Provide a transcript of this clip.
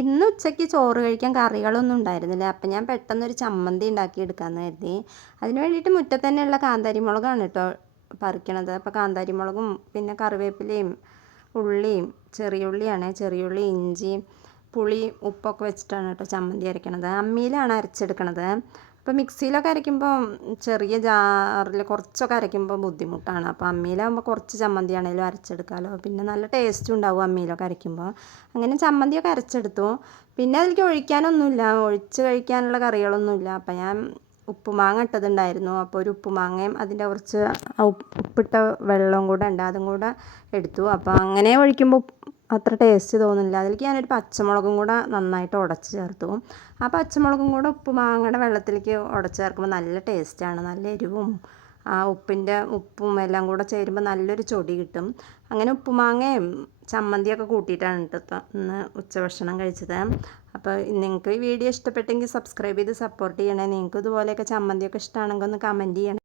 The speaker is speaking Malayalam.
ഇന്ന് ഉച്ചയ്ക്ക് ചോറ് കഴിക്കാൻ കറികളൊന്നും ഉണ്ടായിരുന്നില്ല. അപ്പം ഞാൻ പെട്ടെന്നൊരു ചമ്മന്തി ഉണ്ടാക്കി എടുക്കാമെന്ന് കരുതി. അതിന് വേണ്ടിയിട്ട് മുറ്റത്ത് തന്നെയുള്ള കാന്താരി മുളകാണ് കേട്ടോ പറിക്കണത്. അപ്പോൾ കാന്താരി മുളകും പിന്നെ കറിവേപ്പിലയും ഉള്ളിയും ചെറിയുള്ളിയാണ്, ചെറിയുള്ളി, ഇഞ്ചി, പുളി, ഉപ്പൊക്കെ വെച്ചിട്ടാണ് കേട്ടോ ചമ്മന്തി അരയ്ക്കണത്. അമ്മിയിലാണ് അരച്ചെടുക്കണത്. അപ്പോൾ മിക്സിയിലൊക്കെ അരയ്ക്കുമ്പോൾ ചെറിയ ജാറിൽ കുറച്ചൊക്കെ അരയ്ക്കുമ്പോൾ ബുദ്ധിമുട്ടാണ്. അപ്പോൾ അമ്മിയിലാകുമ്പോൾ കുറച്ച് ചമ്മന്തി ആണെങ്കിലും അരച്ചെടുക്കാമല്ലോ. പിന്നെ നല്ല ടേസ്റ്റും ഉണ്ടാവും അമ്മിയിലൊക്കെ അരയ്ക്കുമ്പോൾ. അങ്ങനെ ചമ്മന്തിയൊക്കെ അരച്ചെടുത്തു. പിന്നെ അതിലേക്ക് ഒഴിക്കാനൊന്നുമില്ല, ഒഴിച്ച് കഴിക്കാനുള്ള കറികളൊന്നുമില്ല. അപ്പം ഞാൻ ഉപ്പുമാങ്ങ ഇട്ടതുണ്ടായിരുന്നു. അപ്പോൾ ഒരു ഉപ്പുമാങ്ങയും അതിൻ്റെ കുറച്ച് ഉപ്പിട്ട വെള്ളവും കൂടെ ഉണ്ട്, അതും കൂടെ എടുത്തു. അപ്പോൾ അങ്ങനെ ഒഴിക്കുമ്പോൾ അത്ര ടേസ്റ്റ് തോന്നുന്നില്ല. അതിലേക്ക് ഞാനൊരു പച്ചമുളകും കൂടെ നന്നായിട്ട് ഉടച്ച് ചേർത്തു. ആ പച്ചമുളകും കൂടെ ഉപ്പുമാങ്ങയുടെ വെള്ളത്തിലേക്ക് ഉടച്ച് ചേർക്കുമ്പോൾ നല്ല ടേസ്റ്റാണ്. നല്ല എരിവും ആ ഉപ്പും എല്ലാം കൂടെ ചേരുമ്പോൾ നല്ലൊരു ചൊടി കിട്ടും. അങ്ങനെ ഉപ്പുമാങ്ങയും ചമ്മന്തിയൊക്കെ കൂട്ടിയിട്ടാണ് കേട്ടോ ഇന്ന് ഉച്ചഭക്ഷണം കഴിച്ചത്. അപ്പോൾ നിങ്ങൾക്ക് ഈ വീഡിയോ ഇഷ്ടപ്പെട്ടെങ്കിൽ സബ്സ്ക്രൈബ് ചെയ്ത് സപ്പോർട്ട് ചെയ്യണേ. നിങ്ങൾക്ക് ഇതുപോലെയൊക്കെ ചമ്മന്തിയൊക്കെ ഇഷ്ടമാണെങ്കിൽ ഒന്ന് കമൻറ്റ് ചെയ്യണേ.